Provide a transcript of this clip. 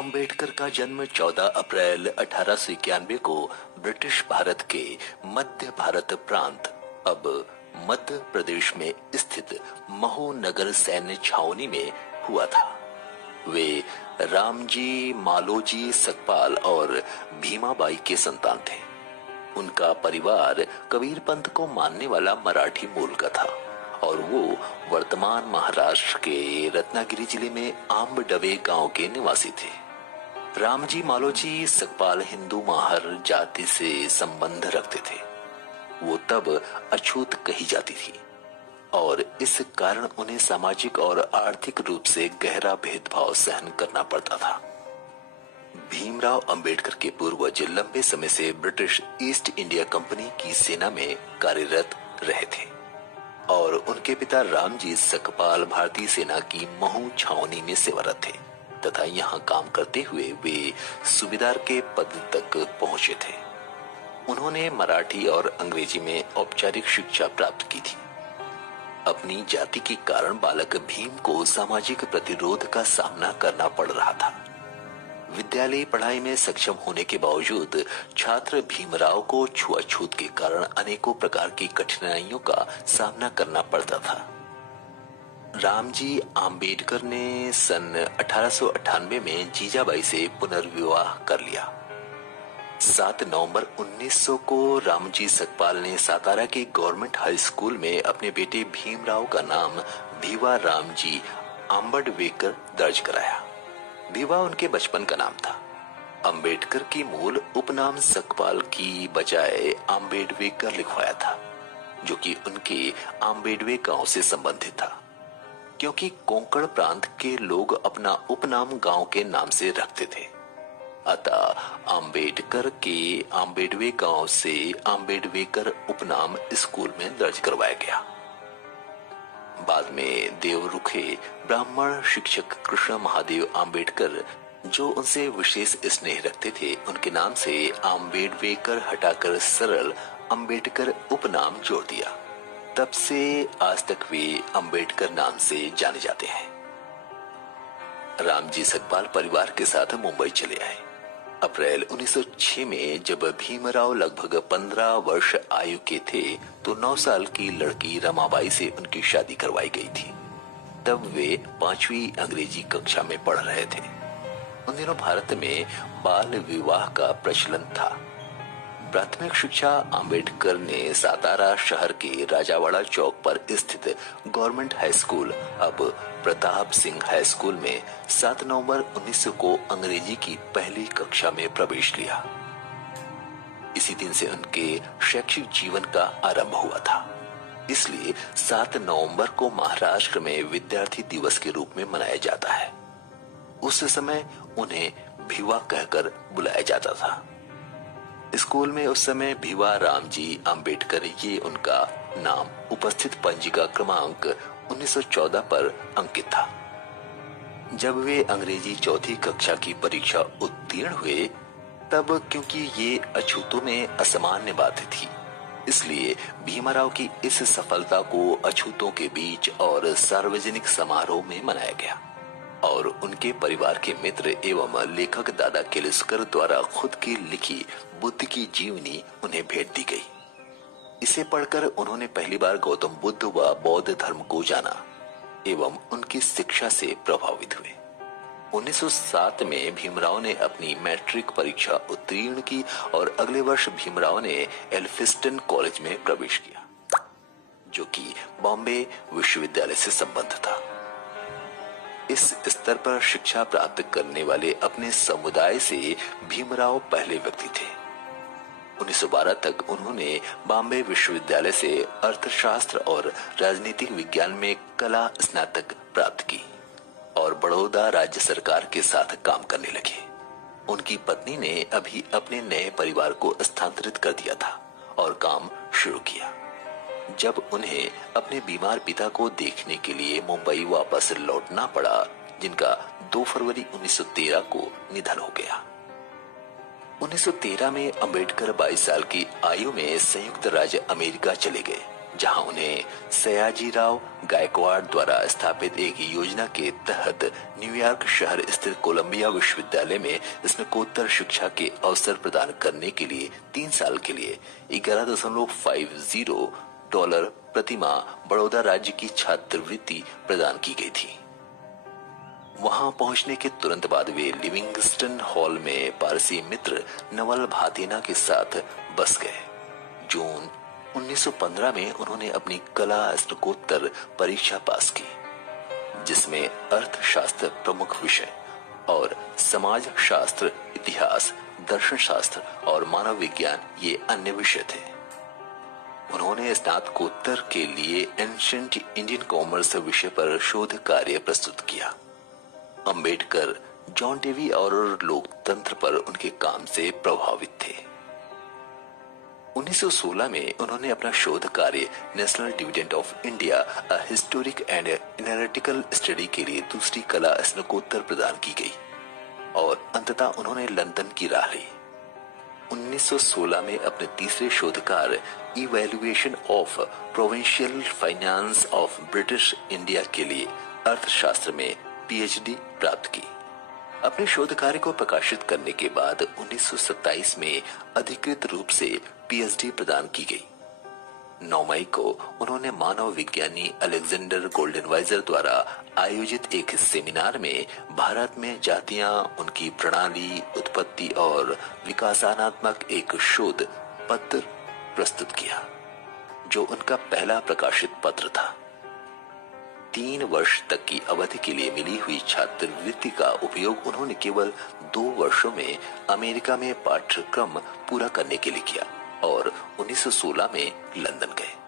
अंबेडकर का जन्म 14 अप्रैल 1891 को ब्रिटिश भारत के मध्य भारत प्रांत, अब मध्य प्रदेश में स्थित महू नगर सैन्य छावनी में हुआ था। वे रामजी मालोजी सकपाल और भीमाबाई के संतान थे। उनका परिवार कबीर पंथ को मानने वाला मराठी मूल का था और वो वर्तमान महाराष्ट्र के रत्नागिरी जिले में आम्बडवे गांव के निवासी थे। रामजी मालोजी सकपाल हिंदू माहर जाति से संबंध रखते थे। वो तब अछूत कही जाती थी और इस कारण उन्हें सामाजिक और आर्थिक रूप से गहरा भेदभाव सहन करना पड़ता था। भीमराव अंबेडकर के पूर्वज लंबे समय से ब्रिटिश ईस्ट इंडिया कंपनी की सेना में कार्यरत रहे थे और उनके पिता रामजी सकपाल भारतीय सेना की महू छावनी में सेवारत थे तथा यहाँ काम करते हुए वे सूबेदार के पद तक पहुंचे थे। उन्होंने मराठी और अंग्रेजी में औपचारिक शिक्षा प्राप्त की थी। अपनी जाति के कारण बालक भीम को सामाजिक प्रतिरोध का सामना करना पड़ रहा था। विद्यालय पढ़ाई में सक्षम होने के बावजूद छात्र भीमराव को छुआछूत के कारण अनेकों प्रकार की कठिनाइयों का सामना करना पड़ता था। रामजी आम्बेडकर ने सन 1898 में जीजाबाई से पुनर्विवाह कर लिया। 7 नवंबर 1900 को रामजी सकपाल ने सातारा के गवर्नमेंट हाई स्कूल में अपने बेटे भीमराव का नाम भीवा रामजी आम्बडवेकर दर्ज कराया। भीवा उनके बचपन का नाम था। अंबेडकर की मूल उपनाम सकपाल की बजाय आम्बेडवेकर लिखवाया था, जो कि उनके आम्बेडवे गांव से संबंधित था, क्योंकि कोंकण प्रांत के लोग अपना उपनाम गांव के नाम से रखते थे। अतः अंबेडकर के आम्बेडवे गांव से आम्बेडवेकर उपनाम स्कूल में दर्ज करवाया गया। बाद में देवरुखे ब्राह्मण शिक्षक कृष्ण महादेव आम्बेडकर, जो उनसे विशेष स्नेह रखते थे, उनके नाम से आम्बेडवेकर हटाकर सरल अंबेडकर उपनाम जोड़ दिया। तब से आज तक वे अंबेडकर नाम से जाने जाते हैं। रामजी सकपाल परिवार के साथ मुंबई चले आए। अप्रैल 1906 में जब भीमराव लगभग 15 वर्ष आयु के थे तो 9 साल की लड़की रमाबाई से उनकी शादी करवाई गई थी। तब वे 5वीं अंग्रेजी कक्षा में पढ़ रहे थे। उन दिनों भारत में बाल विवाह का प्रचलन था। प्राथमिक शिक्षा अंबेडकर ने सातारा शहर के राजावाड़ा चौक पर स्थित गवर्नमेंट हाई स्कूल, अब प्रताप सिंह हाई स्कूल में 7 नवंबर 1900 को अंग्रेजी की पहली कक्षा में प्रवेश लिया। इसी दिन से उनके शैक्षिक जीवन का आरंभ हुआ था। इसलिए 7 नवंबर को महाराष्ट्र में विद्यार्थी दिवस के रूप में मनाया जाता है। उस समय उन्हें भिवा कहकर बुलाया जाता था। स्कूल में उस समय भीवा रामजी आम्बेडकर, ये उनका नाम उपस्थित पंजिका क्रमांक 1914 पर अंकित था। जब वे अंग्रेजी 4th कक्षा की परीक्षा उत्तीर्ण हुए, तब क्योंकि ये अछूतों में असामान्य बात थी, इसलिए भीमराव की इस सफलता को अछूतों के बीच और सार्वजनिक समारोह में मनाया गया और उनके परिवार के मित्र एवं लेखक दादा केलुस्कर द्वारा खुद की लिखी बुद्ध की जीवनी उन्हें भेंट दी गई। इसे पढ़कर उन्होंने पहली बार गौतम बुद्ध व बौद्ध धर्म को जाना एवं उनकी शिक्षा से प्रभावित हुए। 1907 में भीमराव ने अपनी मैट्रिक परीक्षा उत्तीर्ण की और अगले वर्ष भीमराव ने एल्फिस्टन कॉलेज में प्रवेश किया, जो कि बॉम्बे विश्वविद्यालय से संबद्ध था। इस स्तर पर शिक्षा प्राप्त करने वाले अपने समुदाय से भीमराव पहले व्यक्ति थे। 1912 तक उन्होंने बॉम्बे विश्वविद्यालय से अर्थशास्त्र और राजनीतिक विज्ञान में कला स्नातक प्राप्त की और बड़ौदा राज्य सरकार के साथ काम करने लगे। उनकी पत्नी ने अभी अपने नए परिवार को स्थानांतरित कर दिया था और काम शुरू किया। जब उन्हें अपने बीमार पिता को देखने के लिए मुंबई वापस लौटना पड़ा, जिनका 2 फरवरी 1913 को निधन हो गया। 1913 में अंबेडकर 22 साल की आयु में संयुक्त राज्य अमेरिका चले गए जहां उन्हें सयाजीराव गायकवाड़ द्वारा स्थापित एक योजना के तहत न्यूयॉर्क शहर स्थित कोलंबिया विश्वविद्यालय में स्नातकोत्तर शिक्षा के अवसर प्रदान करने के लिए 3 साल के लिए $11.50 प्रति माह बड़ौदा राज्य की छात्रवृत्ति प्रदान की गई थी। वहां पहुंचने के तुरंत बाद वे लिविंगस्टन हॉल में पारसी मित्र नवल भातीना के साथ बस गए। जून 1915 में उन्होंने अपनी कला स्नातकोत्तर परीक्षा पास की, जिसमें अर्थशास्त्र प्रमुख विषय और समाज शास्त्र, इतिहास, दर्शन शास्त्र और मानव विज्ञान ये अन्य विषय थे। उन्होंने स्नातकोत्तर के लिए एंशिएंट इंडियन कॉमर्स विषय पर शोध कार्य प्रस्तुत किया। अंबेडकर, जॉन डेवी और लोकतंत्र पर उनके काम से प्रभावित थे। 1916 में उन्होंने अपना शोध कार्य national dividend of India a historic and analytical study के लिए दूसरी कला स्नातकोत्तर प्रदान की गई और अंततः उन्होंने लंदन की राह ली। 1916 में अपने तीसरे शोध कार्य evaluation of provincial finance of British India के लिए अर्थशास्त्र में पीएचडी प्राप्त की। अपने शोध कार्य को प्रकाशित करने के बाद 1927 में अधिकृत रूप से पीएचडी प्रदान की गई। 9 मई को उन्होंने मानव विज्ञानी अलेक्जेंडर गोल्डनवाइजर द्वारा आयोजित एक सेमिनार में भारत में जातियां, उनकी प्रणाली, उत्पत्ति और विकासात्मक एक शोध पत्र प्रस्तुत किया, जो उनका पहला प्रकाशित पत्र था। 3 वर्ष तक की अवधि के लिए मिली हुई छात्रवृत्ति का उपयोग उन्होंने केवल 2 वर्षों में अमेरिका में पाठ्यक्रम पूरा करने के लिए किया और 1916 में लंदन गए।